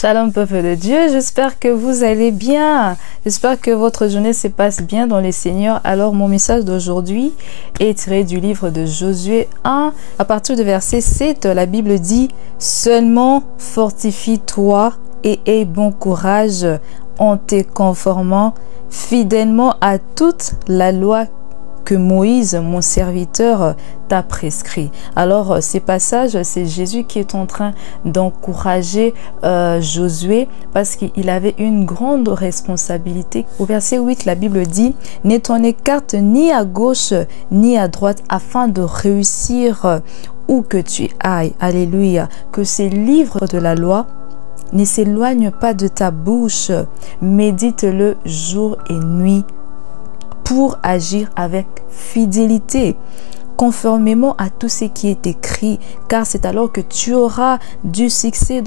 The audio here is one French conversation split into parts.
Shalom peuple de Dieu, j'espère que vous allez bien, j'espère que votre journée se passe bien dans le Seigneur. Alors mon message d'aujourd'hui est tiré du livre de Josué 1, à partir du verset 7, la Bible dit « Seulement fortifie-toi et aie bon courage en te conformant fidèlement à toute la loi que Moïse, mon serviteur, t'a prescrit. » Alors, ces passages, c'est Jésus qui est en train d'encourager Josué parce qu'il avait une grande responsabilité. Au verset 8, la Bible dit « Ne t'en écarte ni à gauche ni à droite afin de réussir où que tu ailles. » Alléluia. Que ces livres de la loi ne s'éloignent pas de ta bouche. Médite-le jour et nuit pour agir avec fidélité, conformément à tout ce qui est écrit, car c'est alors que tu auras du succès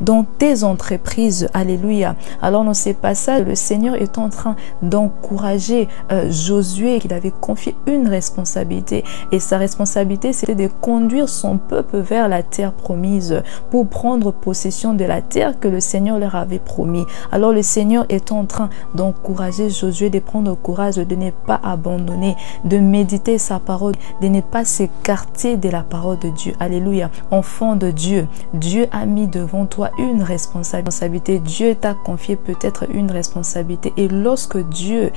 dans tes entreprises. Alléluia. Alors dans ces passages, le Seigneur est en train d'encourager Josué, qu'il avait confié une responsabilité, et sa responsabilité c'était de conduire son peuple vers la terre promise pour prendre possession de la terre que le Seigneur leur avait promis. Alors le Seigneur est en train d'encourager Josué de prendre courage, de ne pas abandonner, de méditer sa parole, de ne pas s'écarter de la parole de Dieu. Alléluia. Enfant de Dieu, Dieu a mis devant toi une responsabilité. Dieu t'a confié peut-être une responsabilité, et lorsque Dieu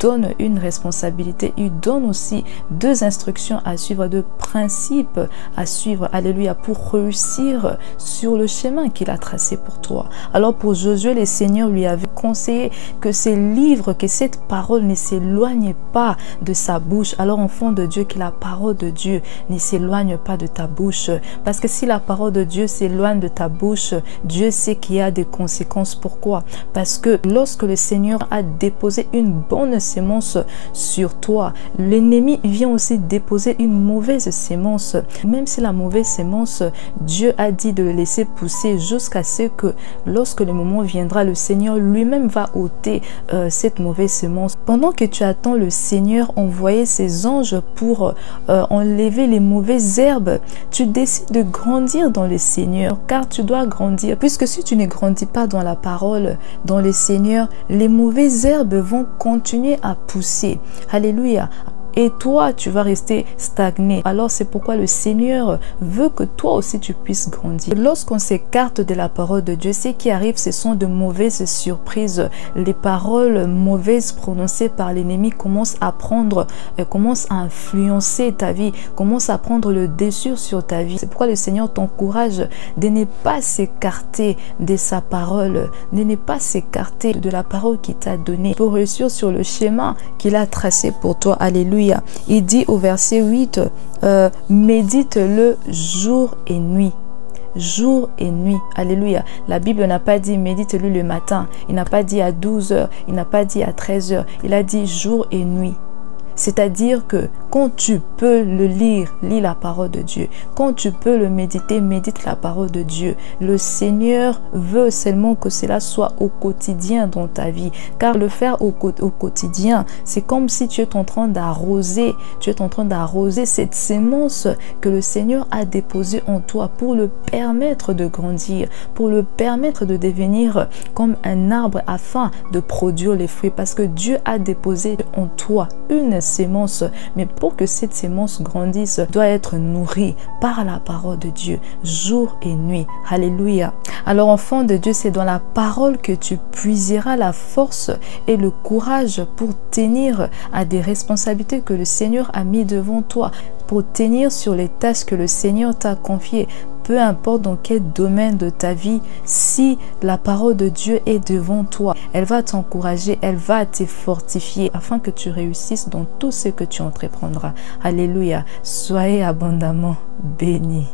donne une responsabilité, il donne aussi deux instructions à suivre, deux principes à suivre. Alléluia. Pour réussir sur le chemin qu'il a tracé pour toi. Alors pour Josué, le Seigneur lui avait conseillé que ces livres, que cette parole ne s'éloigne pas de sa bouche. Alors enfant de Dieu, que la parole de Dieu ne s'éloigne pas de ta bouche, parce que si la parole de Dieu s'éloigne de ta bouche, Dieu sait qu'il y a des conséquences. Pourquoi? Parce que lorsque le Seigneur a déposé une bonne sémence sur toi, l'ennemi vient aussi déposer une mauvaise sémence. Même si la mauvaise sémence, Dieu a dit de le laisser pousser jusqu'à ce que lorsque le moment viendra, le Seigneur lui-même va ôter cette mauvaise sémence. Pendant que tu attends le Seigneur envoyer ses anges pour enlever les mauvaises herbes, tu décides de grandir dans le Seigneur, car tu dois grandir, puisque si tu ne grandis pas dans la parole, dans le Seigneur, les mauvaises herbes vont continuer à pousser. Alléluia. Et toi, tu vas rester stagné. Alors c'est pourquoi le Seigneur veut que toi aussi tu puisses grandir. Lorsqu'on s'écarte de la parole de Dieu, ce qui arrive, ce sont de mauvaises surprises. Les paroles mauvaises prononcées par l'ennemi commencent à influencer ta vie, commencent à prendre le dessus sur ta vie. C'est pourquoi le Seigneur t'encourage de ne pas s'écarter de sa parole, de ne pas s'écarter de la parole qu'il t'a donnée pour réussir sur le chemin qu'il a tracé pour toi. Alléluia. Il dit au verset 8, médite-le jour et nuit. Jour et nuit. Alléluia. La Bible n'a pas dit médite-le le matin. Il n'a pas dit à 12 heures. Il n'a pas dit à 13 heures. Il a dit jour et nuit. C'est-à-dire que quand tu peux le lire, lis la parole de Dieu. Quand tu peux le méditer, médite la parole de Dieu. Le Seigneur veut seulement que cela soit au quotidien dans ta vie. Car le faire au quotidien, c'est comme si tu es en train d'arroser. Tu es en train d'arroser cette sémence que le Seigneur a déposée en toi pour le permettre de grandir, pour le permettre de devenir comme un arbre afin de produire les fruits. Parce que Dieu a déposé en toi une sémence, mais pour que cette sémence grandisse, doit être nourrie par la parole de Dieu jour et nuit. Alléluia. Alors enfant de Dieu, c'est dans la parole que tu puiseras la force et le courage pour tenir à des responsabilités que le Seigneur a mis devant toi, pour tenir sur les tâches que le Seigneur t'a confiées. Peu importe dans quel domaine de ta vie, si la parole de Dieu est devant toi, elle va t'encourager, elle va te fortifier afin que tu réussisses dans tout ce que tu entreprendras. Alléluia. Soyez abondamment bénis.